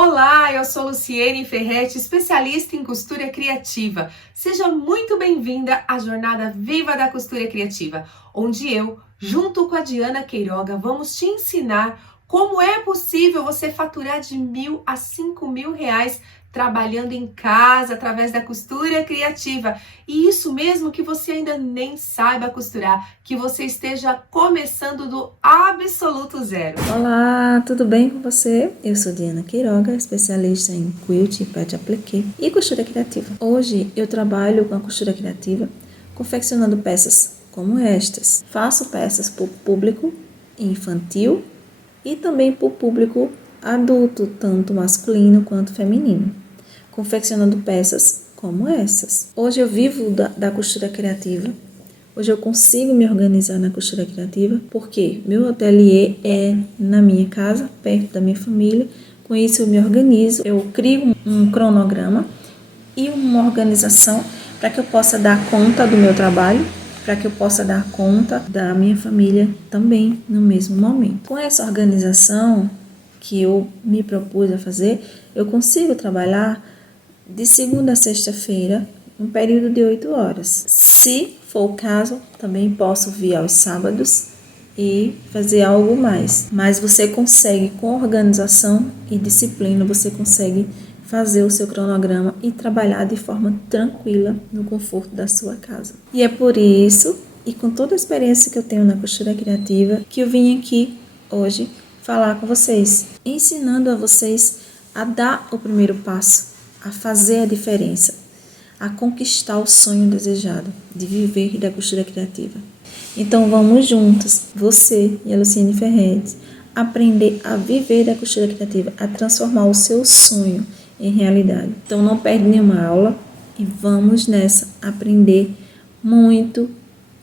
Olá, eu sou Luciene Ferretti, especialista em costura criativa. Seja muito bem-vinda à jornada Viva da Costura Criativa, onde eu, junto com a Diana Queiroga, vamos te ensinar como é possível você faturar de R$ 1.000 a R$ 5.000 trabalhando em casa através da costura criativa. E isso mesmo que você ainda nem saiba costurar, que você esteja começando do absoluto zero. Olá, tudo bem com você? Eu sou Diana Queiroga, especialista em quilt, pet appliqué e costura criativa. Hoje eu trabalho com a costura criativa, confeccionando peças como estas. Faço peças para o público infantil e também para o público adulto, tanto masculino quanto feminino, confeccionando peças como essas. Hoje eu vivo da costura criativa. Hoje eu consigo me organizar na costura criativa porque meu ateliê é na minha casa, perto da minha família. Com isso eu me organizo, eu crio um cronograma e uma organização para que eu possa dar conta do meu trabalho, para que eu possa dar conta da minha família também no mesmo momento. Com essa organização que eu me propus a fazer, eu consigo trabalhar de segunda a sexta-feira, um período de 8 horas. Se for o caso, também posso vir aos sábados e fazer algo mais. Mas você consegue, com organização e disciplina, você consegue fazer o seu cronograma e trabalhar de forma tranquila no conforto da sua casa. E é por isso, e com toda a experiência que eu tenho na costura criativa, que eu vim aqui hoje falar com vocês, ensinando a vocês a dar o primeiro passo, a fazer a diferença, a conquistar o sonho desejado de viver da costura criativa. Então vamos juntos, você e a Luciene Ferretti, aprender a viver da costura criativa, a transformar o seu sonho em realidade. Então não perde nenhuma aula e vamos nessa, aprender muito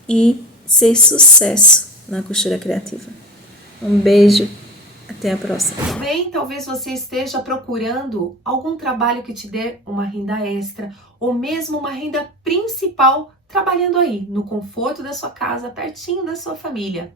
e ser sucesso na costura criativa. Um beijo. Até a próxima. Bem, talvez você esteja procurando algum trabalho que te dê uma renda extra ou mesmo uma renda principal trabalhando aí, no conforto da sua casa, pertinho da sua família.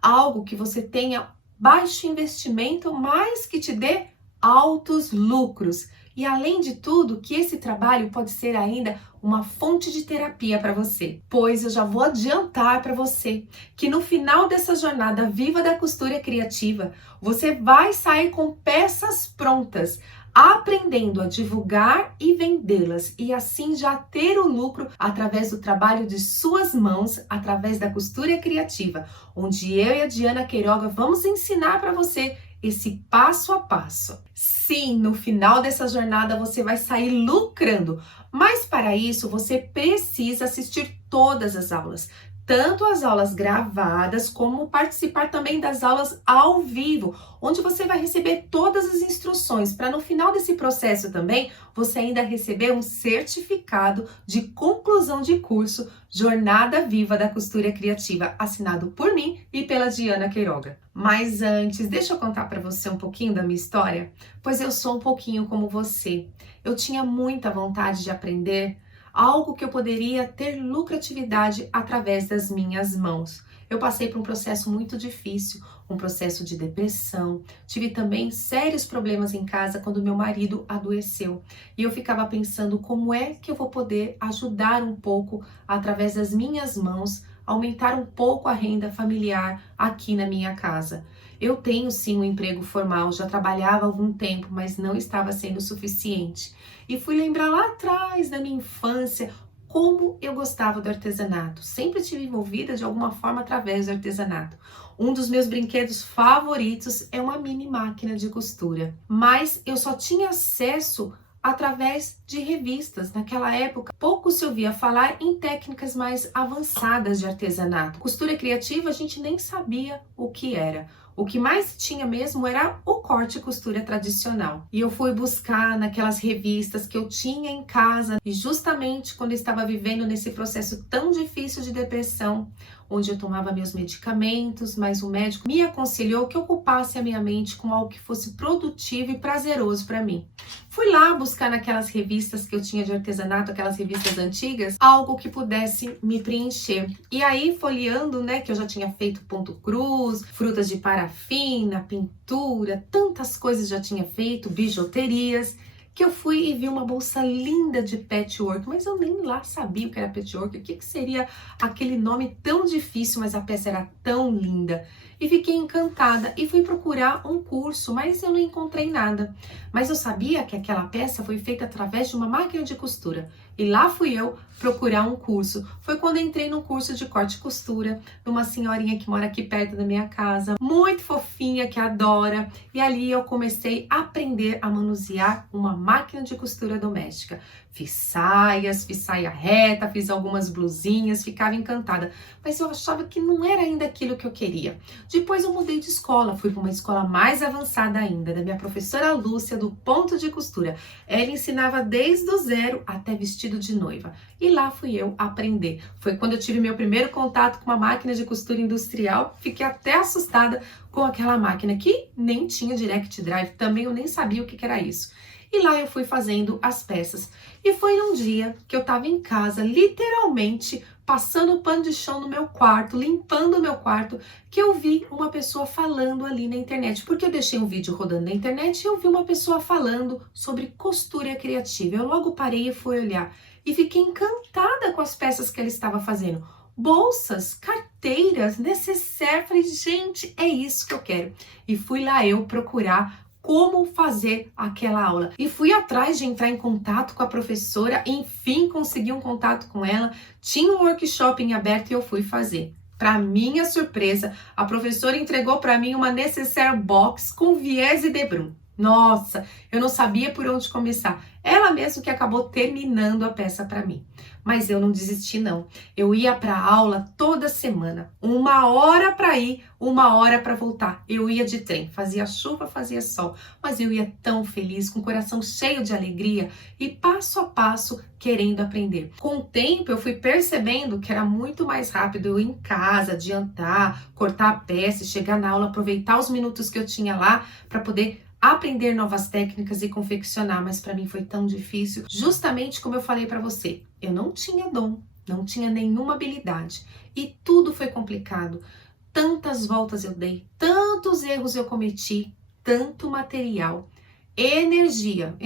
Algo que você tenha baixo investimento, mas que te dê altos lucros. E além de tudo, que esse trabalho pode ser ainda uma fonte de terapia para você. Pois eu já vou adiantar para você que no final dessa jornada Viva da Costura Criativa, você vai sair com peças prontas, aprendendo a divulgar e vendê-las e assim já ter o lucro através do trabalho de suas mãos, através da costura criativa, onde eu e a Diana Queiroga vamos ensinar para você esse passo a passo. Sim, no final dessa jornada você vai sair lucrando, mas para isso você precisa assistir todas as aulas, tanto as aulas gravadas como participar também das aulas ao vivo, onde você vai receber todas as instruções para no final desse processo também você ainda receber um certificado de conclusão de curso Jornada Viva da Costura Criativa, assinado por mim e pela Diana Queiroga. Mas antes, deixa eu contar para você um pouquinho da minha história, pois eu sou um pouquinho como você. Eu tinha muita vontade de aprender algo que eu poderia ter lucratividade através das minhas mãos. Eu passei por um processo muito difícil, um processo de depressão. Tive também sérios problemas em casa quando meu marido adoeceu. E eu ficava pensando como é que eu vou poder ajudar um pouco através das minhas mãos, aumentar um pouco a renda familiar aqui na minha casa. Eu tenho sim um emprego formal, já trabalhava há algum tempo, mas não estava sendo suficiente. E fui lembrar lá atrás da minha infância como eu gostava do artesanato. Sempre estive envolvida de alguma forma através do artesanato. Um dos meus brinquedos favoritos é uma mini máquina de costura, mas eu só tinha acesso através de revistas. Naquela época, pouco se ouvia falar em técnicas mais avançadas de artesanato. Costura criativa a gente nem sabia o que era. O que mais tinha mesmo era o corte e costura tradicional. E eu fui buscar naquelas revistas que eu tinha em casa. E justamente quando eu estava vivendo nesse processo tão difícil de depressão, onde eu tomava meus medicamentos, mas o médico me aconselhou que eu ocupasse a minha mente com algo que fosse produtivo e prazeroso para mim. Fui lá buscar naquelas revistas que eu tinha de artesanato, aquelas revistas antigas, algo que pudesse me preencher. E aí, folheando, né, que eu já tinha feito ponto cruz, frutas de Paraná, parafina, pintura, tantas coisas já tinha feito, bijuterias, que eu fui e vi uma bolsa linda de patchwork, mas eu nem lá sabia o que era patchwork, o que seria aquele nome tão difícil, mas a peça era tão linda. E fiquei encantada e fui procurar um curso, mas eu não encontrei nada. Mas eu sabia que aquela peça foi feita através de uma máquina de costura. E lá fui eu procurar um curso. Foi quando entrei no curso de corte e costura, de uma senhorinha que mora aqui perto da minha casa, muito fofinha, que adora. E ali eu comecei a aprender a manusear uma máquina de costura doméstica. Fiz saia reta, fiz algumas blusinhas, ficava encantada. Mas eu achava que não era ainda aquilo que eu queria. Depois eu mudei de escola, fui para uma escola mais avançada ainda, da minha professora Lúcia, do ponto de costura. Ela ensinava desde o zero até vestido de noiva. E lá fui eu aprender. Foi quando eu tive meu primeiro contato com uma máquina de costura industrial. Fiquei até assustada com aquela máquina que nem tinha direct drive, também eu nem sabia o que era isso. E lá eu fui fazendo as peças. E foi num dia que eu estava em casa, literalmente passando o pano de chão no meu quarto, limpando o meu quarto, que eu vi uma pessoa falando ali na internet. Porque eu deixei um vídeo rodando na internet e eu vi uma pessoa falando sobre costura criativa. Eu logo parei e fui olhar e fiquei encantada com as peças que ela estava fazendo. Bolsas, carteiras, necessaire. Falei, gente, é isso que eu quero. E fui lá eu procurar como fazer aquela aula. E fui atrás de entrar em contato com a professora, enfim, consegui um contato com ela, tinha um workshop em aberto e eu fui fazer. Para minha surpresa, a professora entregou para mim uma necessaire box com viés e debrum. Nossa, eu não sabia por onde começar. Ela mesmo que acabou terminando a peça para mim. Mas eu não desisti não. Eu ia para aula toda semana, 1 hora para ir, 1 hora para voltar. Eu ia de trem, fazia chuva, fazia sol, mas eu ia tão feliz, com o coração cheio de alegria e passo a passo querendo aprender. Com o tempo eu fui percebendo que era muito mais rápido eu ir em casa, adiantar, cortar a peça, chegar na aula, aproveitar os minutos que eu tinha lá para poder aprender novas técnicas e confeccionar, mas para mim foi tão difícil, justamente como eu falei para você, eu não tinha dom, não tinha nenhuma habilidade e tudo foi complicado. Tantas voltas eu dei, tantos erros eu cometi, tanto material, energia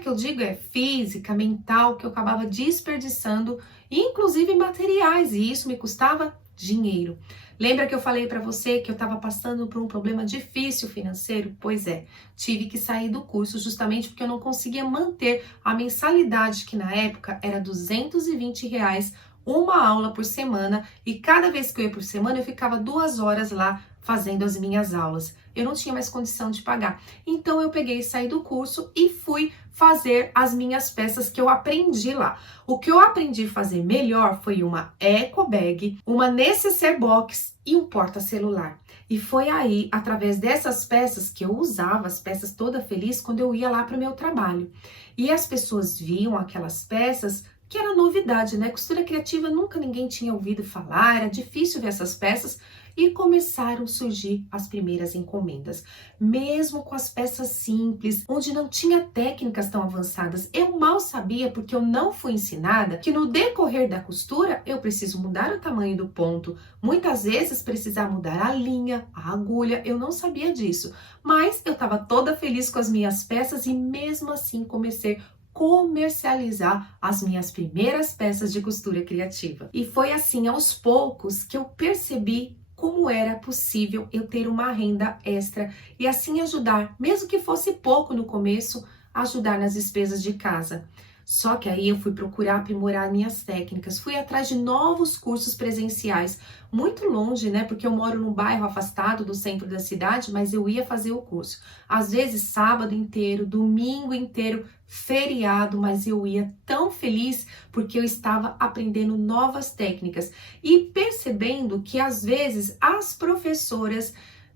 que eu digo é física, mental, que eu acabava desperdiçando, inclusive materiais, e isso me custava dinheiro. Lembra que eu falei para você que eu estava passando por um problema difícil financeiro? Pois é, tive que sair do curso justamente porque eu não conseguia manter a mensalidade, que na época era R$220, uma aula por semana, e cada vez que eu ia por semana eu ficava 2 horas lá fazendo as minhas aulas. Eu não tinha mais condição de pagar. Então eu peguei e saí do curso e fui fazer as minhas peças que eu aprendi lá. O que eu aprendi a fazer melhor foi uma eco bag, uma necessaire box e um porta-celular. E foi aí, através dessas peças, que eu usava as peças toda feliz quando eu ia lá para o meu trabalho. E as pessoas viam aquelas peças, que era novidade, né? Costura criativa nunca ninguém tinha ouvido falar, era difícil ver essas peças. E começaram a surgir as primeiras encomendas, mesmo com as peças simples, onde não tinha técnicas tão avançadas. Eu mal sabia, porque eu não fui ensinada, que no decorrer da costura eu preciso mudar o tamanho do ponto, muitas vezes precisar mudar a linha, a agulha, eu não sabia disso. Mas eu estava toda feliz com as minhas peças e mesmo assim comecei comercializar as minhas primeiras peças de costura criativa. E foi assim, aos poucos, que eu percebi como era possível eu ter uma renda extra e assim ajudar, mesmo que fosse pouco no começo, ajudar nas despesas de casa. Só que aí eu fui procurar aprimorar minhas técnicas, fui atrás de novos cursos presenciais, muito longe, né? Porque eu moro num bairro afastado do centro da cidade, mas eu ia fazer o curso. Às vezes sábado inteiro, domingo inteiro, feriado, mas eu ia tão feliz porque eu estava aprendendo novas técnicas e percebendo que às vezes as professoras,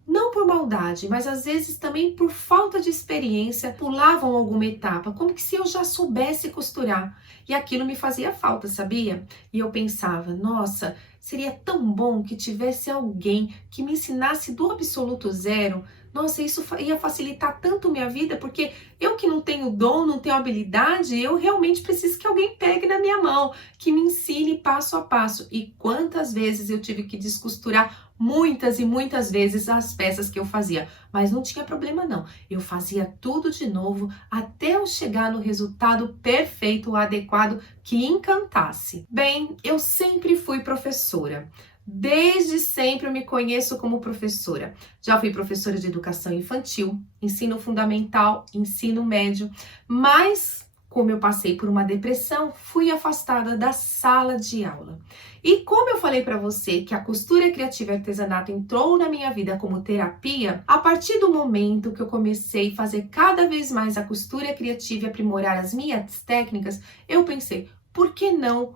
não por maldade, mas às vezes também por falta de experiência, pulavam alguma etapa, como que se eu já soubesse costurar. E aquilo me fazia falta, sabia? E eu pensava, nossa, seria tão bom que tivesse alguém que me ensinasse do absoluto zero. Nossa, isso ia facilitar tanto minha vida, porque eu que não tenho dom, não tenho habilidade, eu realmente preciso que alguém pegue na minha mão, que me ensine passo a passo. E quantas vezes eu tive que descosturar muitas e muitas vezes as peças que eu fazia, mas não tinha problema não. Eu fazia tudo de novo até eu chegar no resultado perfeito, adequado, que encantasse. Bem, eu sempre fui professora. Desde sempre eu me conheço como professora. Já fui professora de educação infantil, ensino fundamental, ensino médio, mas como eu passei por uma depressão, fui afastada da sala de aula. E como eu falei para você que a costura criativa e artesanato entrou na minha vida como terapia, a partir do momento que eu comecei a fazer cada vez mais a costura criativa e aprimorar as minhas técnicas, eu pensei, por que não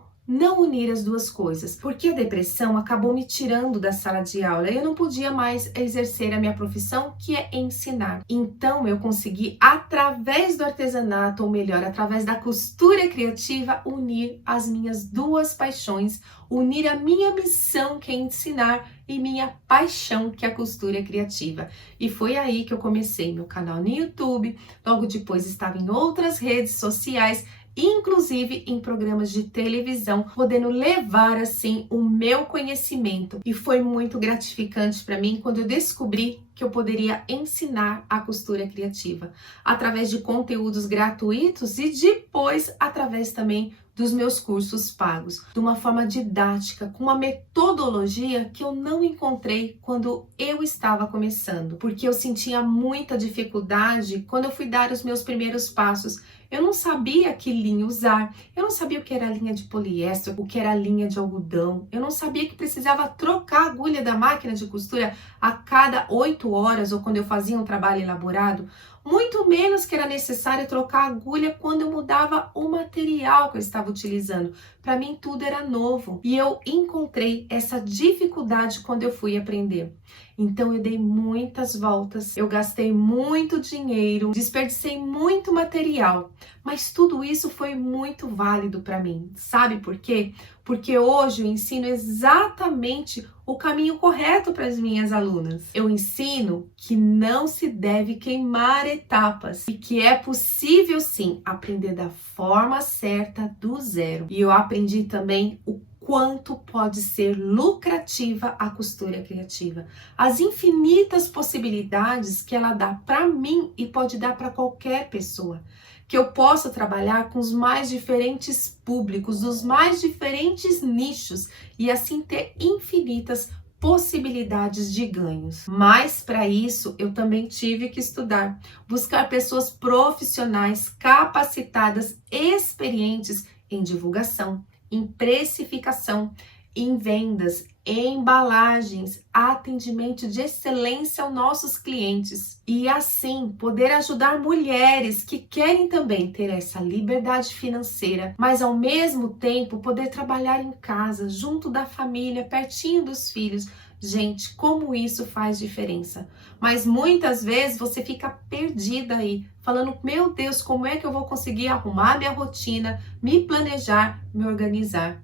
unir as duas coisas? Porque a depressão acabou me tirando da sala de aula e eu não podia mais exercer a minha profissão, que é ensinar. Então eu consegui, através do artesanato, ou melhor, através da costura criativa, unir as minhas duas paixões, unir a minha missão, que é ensinar, e minha paixão, que é a costura criativa. E foi aí que eu comecei meu canal no YouTube, logo depois estava em outras redes sociais, inclusive em programas de televisão, podendo levar assim o meu conhecimento. E foi muito gratificante para mim quando eu descobri que eu poderia ensinar a costura criativa através de conteúdos gratuitos e depois através também dos meus cursos pagos, de uma forma didática, com uma metodologia que eu não encontrei quando eu estava começando, porque eu sentia muita dificuldade quando eu fui dar os meus primeiros passos. Eu não sabia que linha usar, eu não sabia o que era linha de poliéster, o que era linha de algodão, eu não sabia que precisava trocar a agulha da máquina de costura a cada 8 horas ou quando eu fazia um trabalho elaborado, muito menos que era necessário trocar a agulha quando eu mudava o material que eu estava utilizando. Para mim tudo era novo e eu encontrei essa dificuldade quando eu fui aprender. Então eu dei muitas voltas, eu gastei muito dinheiro, desperdicei muito material, mas tudo isso foi muito válido para mim. Sabe por quê? Porque hoje eu ensino exatamente o caminho correto para as minhas alunas. Eu ensino que não se deve queimar etapas e que é possível sim aprender da forma certa do zero. E eu aprendi também o quanto pode ser lucrativa a costura criativa, as infinitas possibilidades que ela dá para mim e pode dar para qualquer pessoa, que eu possa trabalhar com os mais diferentes públicos, os mais diferentes nichos e assim ter infinitas possibilidades de ganhos. Mas para isso eu também tive que estudar, buscar pessoas profissionais, capacitadas, experientes em divulgação, em precificação, em vendas, em embalagens, atendimento de excelência aos nossos clientes. E assim, poder ajudar mulheres que querem também ter essa liberdade financeira, mas ao mesmo tempo poder trabalhar em casa, junto da família, pertinho dos filhos. Gente, como isso faz diferença. Mas muitas vezes você fica perdida aí, falando, meu Deus, como é que eu vou conseguir arrumar minha rotina, me planejar, me organizar?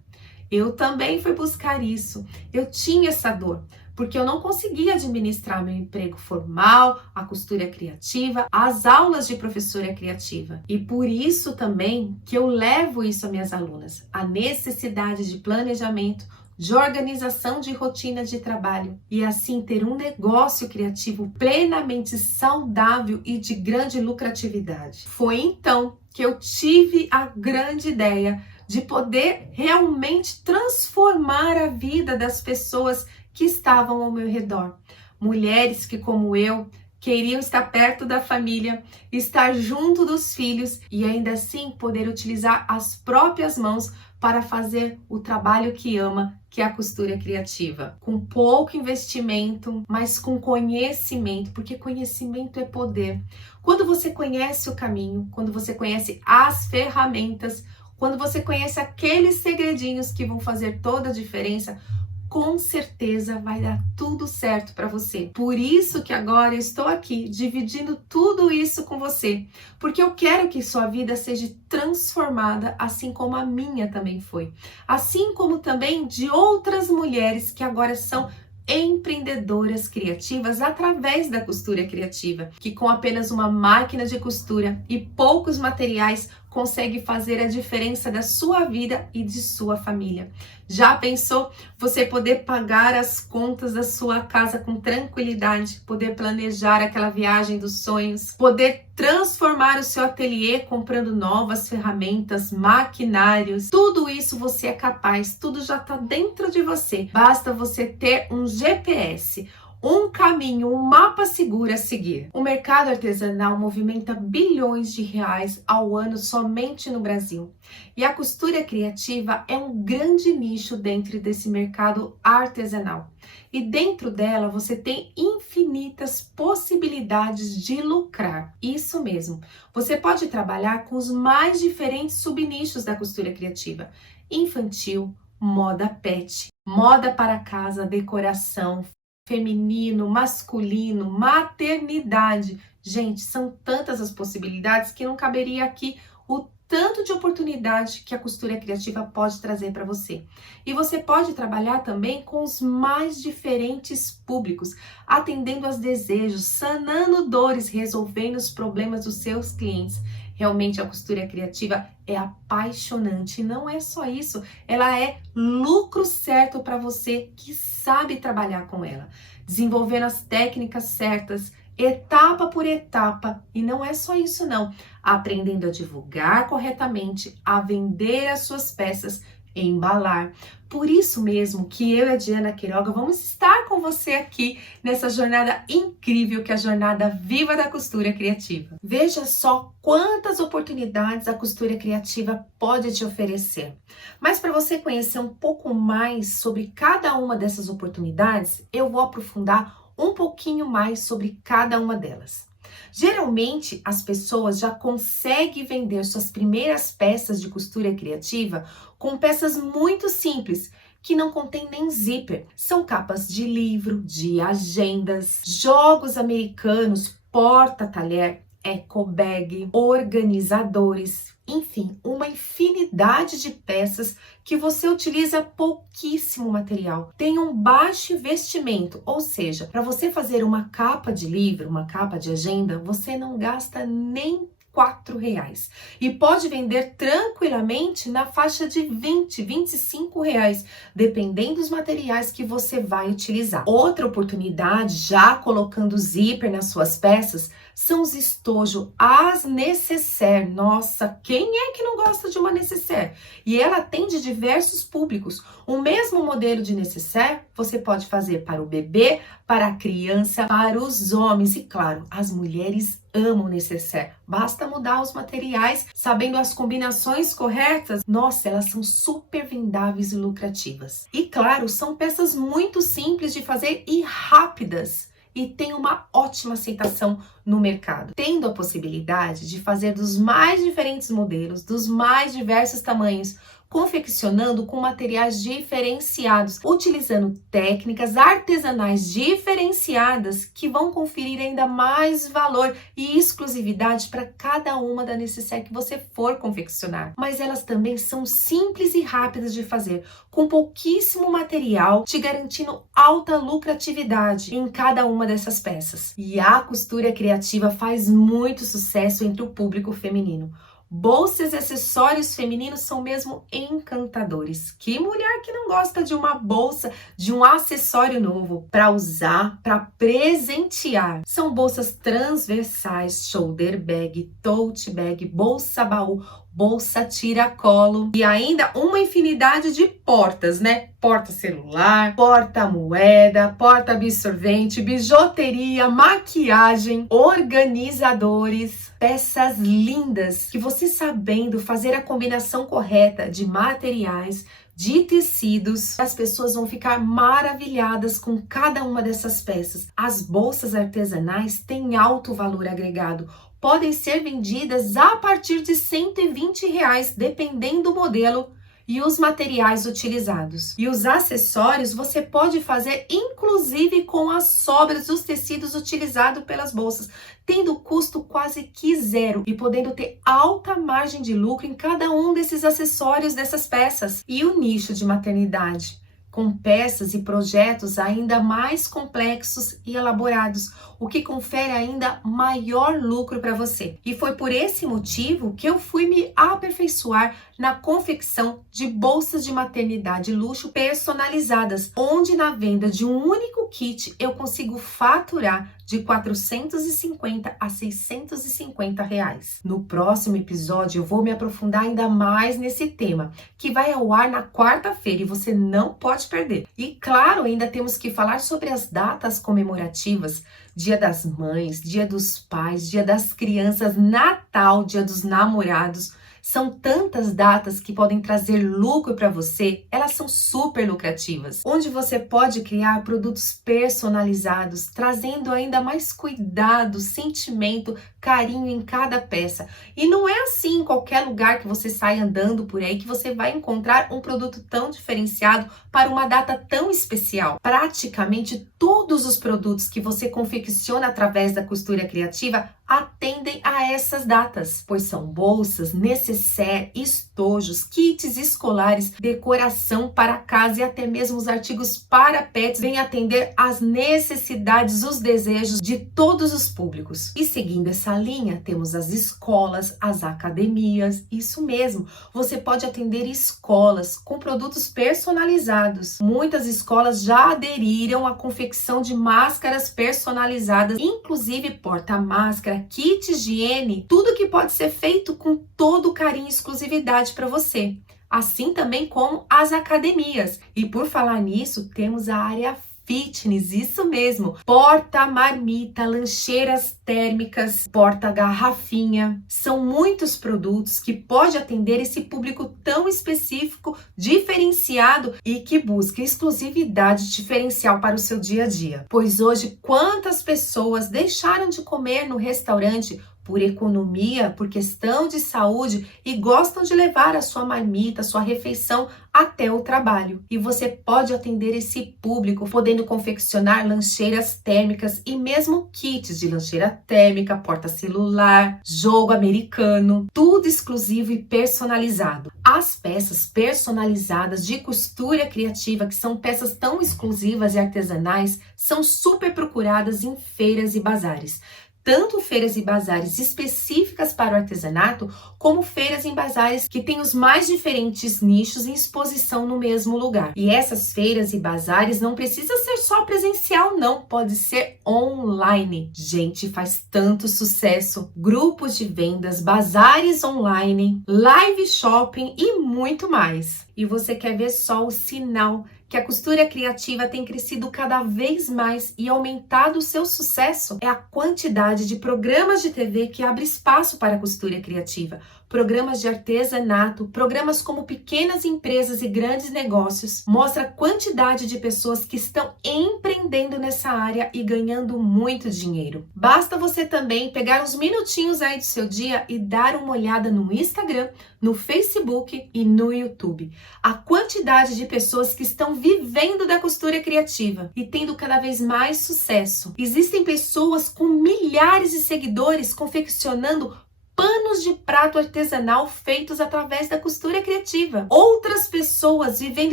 Eu também fui buscar isso. Eu tinha essa dor, porque eu não conseguia administrar meu emprego formal, a costura criativa, as aulas de professora criativa. E por isso também que eu levo isso às minhas alunas, a necessidade de planejamento, de organização de rotina de trabalho e assim ter um negócio criativo plenamente saudável e de grande lucratividade. Foi então que eu tive a grande ideia de poder realmente transformar a vida das pessoas que estavam ao meu redor. Mulheres que, como eu, queriam estar perto da família, estar junto dos filhos e ainda assim poder utilizar as próprias mãos para fazer o trabalho que ama, que é a costura criativa. Com pouco investimento, mas com conhecimento, porque conhecimento é poder. Quando você conhece o caminho, quando você conhece as ferramentas, quando você conhece aqueles segredinhos que vão fazer toda a diferença, com certeza vai dar tudo certo para você. Por isso que agora eu estou aqui dividindo tudo isso com você, porque eu quero que sua vida seja transformada, assim como a minha também foi. Assim como também de outras mulheres que agora são empreendedoras criativas através da costura criativa, que com apenas uma máquina de costura e poucos materiais consegue fazer a diferença da sua vida e de sua família. Já pensou você poder pagar as contas da sua casa com tranquilidade, poder planejar aquela viagem dos sonhos, poder transformar o seu ateliê comprando novas ferramentas, maquinários? Tudo isso você é capaz, tudo já está dentro de você. Basta você ter um GPS, um caminho, um mapa seguro a seguir. O mercado artesanal movimenta bilhões de reais ao ano somente no Brasil. E a costura criativa é um grande nicho dentro desse mercado artesanal. E dentro dela você tem infinitas possibilidades de lucrar. Isso mesmo. Você pode trabalhar com os mais diferentes subnichos da costura criativa: infantil, moda pet, moda para casa, decoração, feminino, masculino, maternidade. Gente, são tantas as possibilidades que não caberia aqui o tanto de oportunidade que a costura criativa pode trazer para você. E você pode trabalhar também com os mais diferentes públicos, atendendo aos desejos, sanando dores, resolvendo os problemas dos seus clientes. Realmente a costura criativa é apaixonante. E não é só isso, ela é lucro certo para você que sabe trabalhar com ela, desenvolvendo as técnicas certas, etapa por etapa. E não é só isso não, aprendendo a divulgar corretamente, a vender as suas peças, embalar. Por isso mesmo que eu e a Diana Quiroga vamos estar com você aqui nessa jornada incrível que é a jornada Viva da Costura Criativa. Veja só quantas oportunidades a costura criativa pode te oferecer. Mas para você conhecer um pouco mais sobre cada uma dessas oportunidades, eu vou aprofundar um pouquinho mais sobre cada uma delas. Geralmente, as pessoas já conseguem vender suas primeiras peças de costura criativa com peças muito simples, que não contém nem zíper. São capas de livro, de agendas, jogos americanos, porta-talher, eco bag, organizadores, enfim, uma infinidade de peças que você utiliza pouquíssimo material. Tem um baixo investimento, ou seja, para você fazer uma capa de livro, uma capa de agenda, você não gasta nem R$4 e pode vender tranquilamente na faixa de R$20, R$25, dependendo dos materiais que você vai utilizar. Outra oportunidade, já colocando zíper nas suas peças, são os estojos, as nécessaire. Nossa, quem é que não gosta de uma nécessaire? E ela atende diversos públicos. O mesmo modelo de nécessaire você pode fazer para o bebê, para a criança, para os homens e, claro, as mulheres amam nécessaire. Basta mudar os materiais, sabendo as combinações corretas. Nossa, elas são super vendáveis e lucrativas. E, claro, são peças muito simples de fazer e rápidas. E tem uma ótima aceitação no mercado, tendo a possibilidade de fazer dos mais diferentes modelos, dos mais diversos tamanhos, confeccionando com materiais diferenciados, utilizando técnicas artesanais diferenciadas que vão conferir ainda mais valor e exclusividade para cada uma da necessaire que você for confeccionar. Mas elas também são simples e rápidas de fazer, com pouquíssimo material, te garantindo alta lucratividade em cada uma dessas peças. E a costura criativa faz muito sucesso entre o público feminino. Bolsas e acessórios femininos são mesmo encantadores. Que mulher que não gosta de uma bolsa, de um acessório novo para usar, para presentear? São bolsas transversais, shoulder bag, tote bag, bolsa baú, bolsa tira-colo e ainda uma infinidade de portas, né? Porta celular, porta moeda, porta absorvente, bijuteria, maquiagem, organizadores, peças lindas que você sabendo fazer a combinação correta de materiais, de tecidos, as pessoas vão ficar maravilhadas com cada uma dessas peças. As bolsas artesanais têm alto valor agregado. Podem ser vendidas a partir de R$120, dependendo do modelo e os materiais utilizados. E os acessórios você pode fazer inclusive com as sobras dos tecidos utilizados pelas bolsas, tendo custo quase que zero e podendo ter alta margem de lucro em cada um desses acessórios dessas peças. E o nicho de maternidade, com peças e projetos ainda mais complexos e elaborados, o que confere ainda maior lucro para você. E foi por esse motivo que eu fui me aperfeiçoar na confecção de bolsas de maternidade luxo personalizadas, onde na venda de um único kit eu consigo faturar de 450 a 650 reais. No próximo episódio eu vou me aprofundar ainda mais nesse tema, que vai ao ar na quarta-feira e você não pode perder. E claro, ainda temos que falar sobre as datas comemorativas, Dia das Mães, Dia dos Pais, Dia das Crianças, Natal, Dia dos Namorados. São tantas datas que podem trazer lucro para você, elas são super lucrativas, onde você pode criar produtos personalizados, trazendo ainda mais cuidado, sentimento, carinho em cada peça. E não é assim em qualquer lugar que você sai andando por aí que você vai encontrar um produto tão diferenciado para uma data tão especial. Praticamente todos os produtos que você confecciona através da costura criativa atendem a essas datas, pois são bolsas, necessaire, estojos, kits escolares, decoração para casa e até mesmo os artigos para pets vêm atender às necessidades, os desejos de todos os públicos. E seguindo essa linha, temos as escolas, as academias, isso mesmo, você pode atender escolas com produtos personalizados. Muitas escolas já aderiram à confecção de máscaras personalizadas, inclusive porta-máscara, kit higiene, tudo que pode ser feito com todo carinho e exclusividade para você. Assim também como as academias. E por falar nisso, temos a área fitness, isso mesmo, porta-marmita, lancheiras térmicas, porta-garrafinha. São muitos produtos que pode atender esse público tão específico, diferenciado e que busca exclusividade diferencial para o seu dia a dia. Pois hoje, quantas pessoas deixaram de comer no restaurante por economia, por questão de saúde e gostam de levar a sua marmita, a sua refeição até o trabalho. E você pode atender esse público, podendo confeccionar lancheiras térmicas e mesmo kits de lancheira térmica, porta-celular, jogo americano, tudo exclusivo e personalizado. As peças personalizadas de costura criativa, que são peças tão exclusivas e artesanais, são super procuradas em feiras e bazares. Tanto feiras e bazares específicas para o artesanato, como feiras e bazares que têm os mais diferentes nichos em exposição no mesmo lugar. E essas feiras e bazares não precisa ser só presencial, não, pode ser online. Gente, faz tanto sucesso. Grupos de vendas, bazares online, live shopping e muito mais. E você quer ver só o sinal que a costura criativa tem crescido cada vez mais e aumentado o seu sucesso? É a quantidade de programas de TV que abre espaço para a costura criativa. Programas de artesanato, programas como pequenas empresas e grandes negócios, mostra a quantidade de pessoas que estão empreendendo nessa área e ganhando muito dinheiro. Basta você também pegar uns minutinhos aí do seu dia e dar uma olhada no Instagram, no Facebook e no YouTube. A quantidade de pessoas que estão vivendo da costura criativa e tendo cada vez mais sucesso. Existem pessoas com milhares de seguidores confeccionando panos de prato artesanal feitos através da costura criativa. Outras pessoas vivendo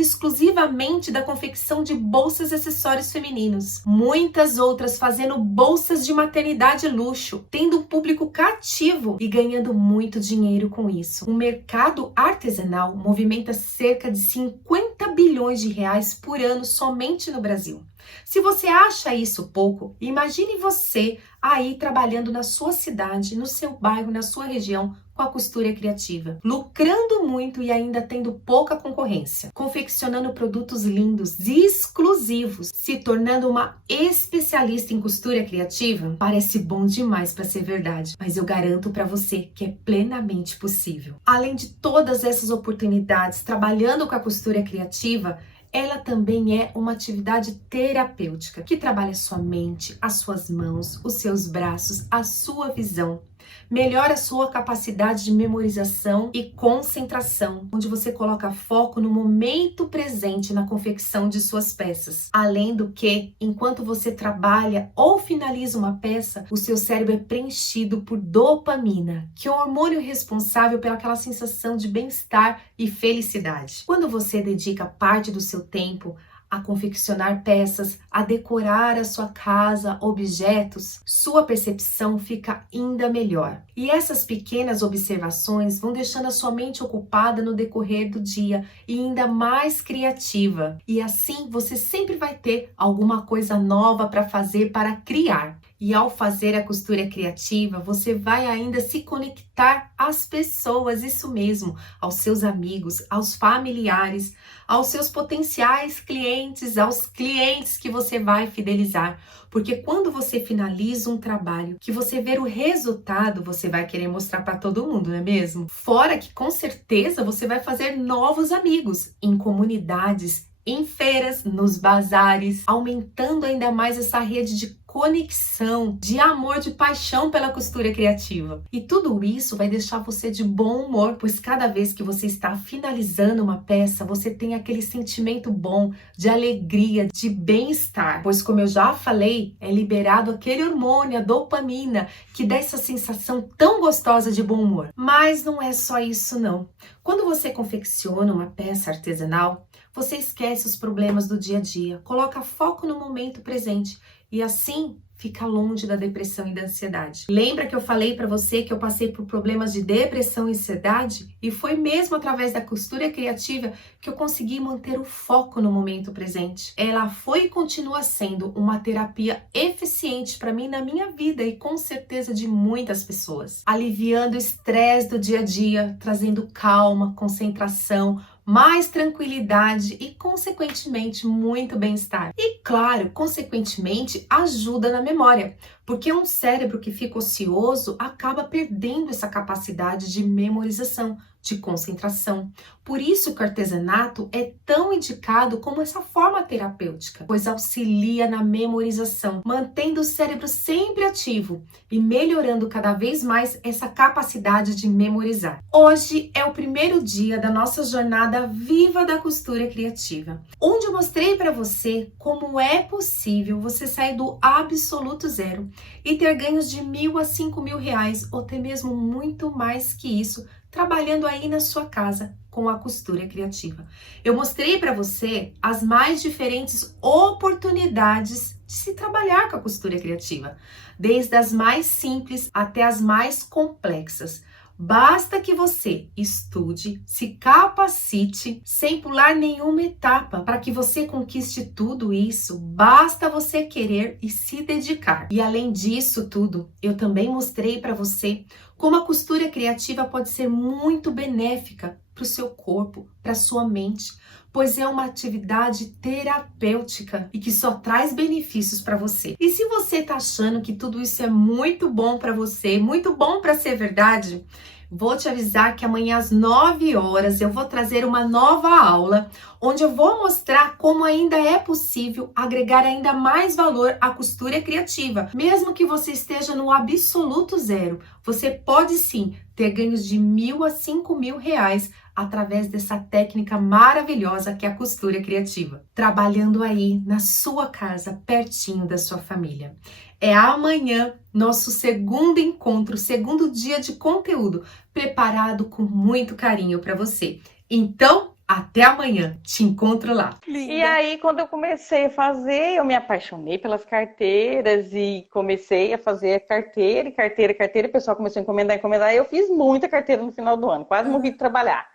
exclusivamente da confecção de bolsas e acessórios femininos. Muitas outras fazendo bolsas de maternidade luxo, tendo um público cativo e ganhando muito dinheiro com isso. O mercado artesanal movimenta cerca de 50 bilhões de reais por ano somente no Brasil. Se você acha isso pouco, imagine você aí trabalhando na sua cidade, no seu bairro, na sua região, com a costura criativa, lucrando muito e ainda tendo pouca concorrência, confeccionando produtos lindos e exclusivos, se tornando uma especialista em costura criativa. Parece bom demais para ser verdade, mas eu garanto para você que é plenamente possível. Além de todas essas oportunidades, trabalhando com a costura criativa, ela também é uma atividade terapêutica que trabalha a sua mente, as suas mãos, os seus braços, a sua visão. Melhora a sua capacidade de memorização e concentração, onde você coloca foco no momento presente na confecção de suas peças. Além do que, enquanto você trabalha ou finaliza uma peça, o seu cérebro é preenchido por dopamina, que é o hormônio responsável pelaquela sensação de bem-estar e felicidade. Quando você dedica parte do seu tempo a confeccionar peças, a decorar a sua casa, objetos, sua percepção fica ainda melhor. E essas pequenas observações vão deixando a sua mente ocupada no decorrer do dia e ainda mais criativa. E assim você sempre vai ter alguma coisa nova para fazer, para criar. E ao fazer a costura criativa, você vai ainda se conectar às pessoas, isso mesmo, aos seus amigos, aos familiares, aos seus potenciais clientes, aos clientes que você vai fidelizar. Porque quando você finaliza um trabalho, que você vê o resultado, você vai querer mostrar para todo mundo, não é mesmo? Fora que com certeza você vai fazer novos amigos em comunidades, em feiras, nos bazares, aumentando ainda mais essa rede de conexão, de amor, de paixão pela costura criativa. E tudo isso vai deixar você de bom humor, pois cada vez que você está finalizando uma peça, você tem aquele sentimento bom, de alegria, de bem-estar. Pois como eu já falei, é liberado aquele hormônio, a dopamina, que dá essa sensação tão gostosa de bom humor. Mas não é só isso não. Quando você confecciona uma peça artesanal, você esquece os problemas do dia a dia, coloca foco no momento presente e assim fica longe da depressão e da ansiedade. Lembra que eu falei para você que eu passei por problemas de depressão e ansiedade? E foi mesmo através da costura criativa que eu consegui manter o foco no momento presente. Ela foi e continua sendo uma terapia eficiente para mim na minha vida e com certeza de muitas pessoas. Aliviando o estresse do dia a dia, trazendo calma, concentração, mais tranquilidade e, consequentemente, muito bem-estar. E, claro, consequentemente, ajuda na memória, porque um cérebro que fica ocioso acaba perdendo essa capacidade de memorização, de concentração. Por isso que o artesanato é tão indicado como essa forma terapêutica, pois auxilia na memorização, mantendo o cérebro sempre ativo e melhorando cada vez mais essa capacidade de memorizar. Hoje é o primeiro dia da nossa jornada Viva da Costura Criativa, onde eu mostrei para você como é possível você sair do absoluto zero e ter ganhos de R$ 1.000 a R$ 5.000 ou até mesmo muito mais que isso, trabalhando aí na sua casa com a costura criativa. Eu mostrei para você as mais diferentes oportunidades de se trabalhar com a costura criativa, desde as mais simples até as mais complexas. Basta que você estude, se capacite, sem pular nenhuma etapa. Para que você conquiste tudo isso, basta você querer e se dedicar. E além disso tudo, eu também mostrei para você como a costura criativa pode ser muito benéfica para o seu corpo, para a sua mente, pois é uma atividade terapêutica e que só traz benefícios para você. E se você está achando que tudo isso é muito bom para você, muito bom para ser verdade, vou te avisar que amanhã às 9 horas eu vou trazer uma nova aula, onde eu vou mostrar como ainda é possível agregar ainda mais valor à costura criativa. Mesmo que você esteja no absoluto zero, você pode sim ter ganhos de R$ 1.000 a R$ 5.000 através dessa técnica maravilhosa que é a costura criativa, trabalhando aí na sua casa, pertinho da sua família. É amanhã nosso segundo encontro, segundo dia de conteúdo, preparado com muito carinho para você. Então, até amanhã, te encontro lá. Linda. E aí, quando eu comecei a fazer, eu me apaixonei pelas carteiras e comecei a fazer carteira, o pessoal começou a encomendar, e eu fiz muita carteira no final do ano, quase morri de trabalhar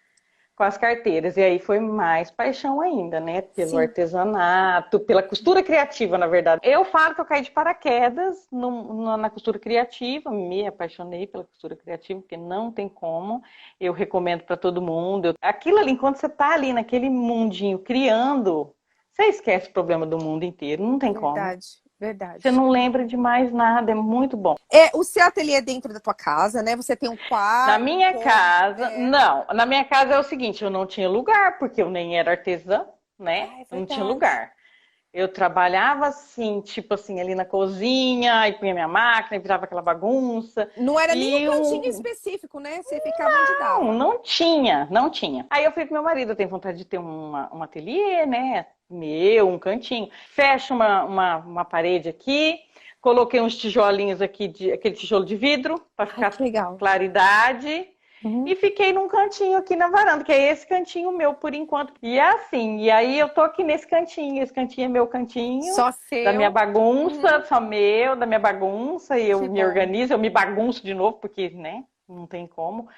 com as carteiras, e aí foi mais paixão ainda, né, pelo artesanato, pela costura criativa, na verdade. Eu falo que eu caí de paraquedas na costura criativa, me apaixonei pela costura criativa, porque não tem como, eu recomendo para todo mundo. Aquilo ali, enquanto você tá ali naquele mundinho criando, você esquece o problema do mundo inteiro, não tem como. Verdade. Você não lembra de mais nada, é muito bom. O seu ateliê é dentro da tua casa, né? Você tem um quarto? Na minha casa, não. Na minha casa é o seguinte, eu não tinha lugar, porque eu nem era artesã, né? Eu não tinha lugar. Eu trabalhava assim, tipo assim, ali na cozinha, aí punha minha máquina, virava aquela bagunça. Não era nem um cantinho específico, né? Você ficava onde dava. Não tinha. Aí eu falei pro meu marido, eu tenho vontade de ter um ateliê, né? Um cantinho. Fecho uma parede aqui, coloquei uns tijolinhos aqui, aquele tijolo de vidro, para ficar claridade. E fiquei num cantinho aqui na varanda, que é esse cantinho meu por enquanto. E é assim, e aí eu tô aqui nesse cantinho, esse cantinho é meu cantinho. Só Da minha seu. bagunça, só meu, da minha bagunça, e eu Que me bom. organizo, eu me bagunço de novo, porque, né, não tem como.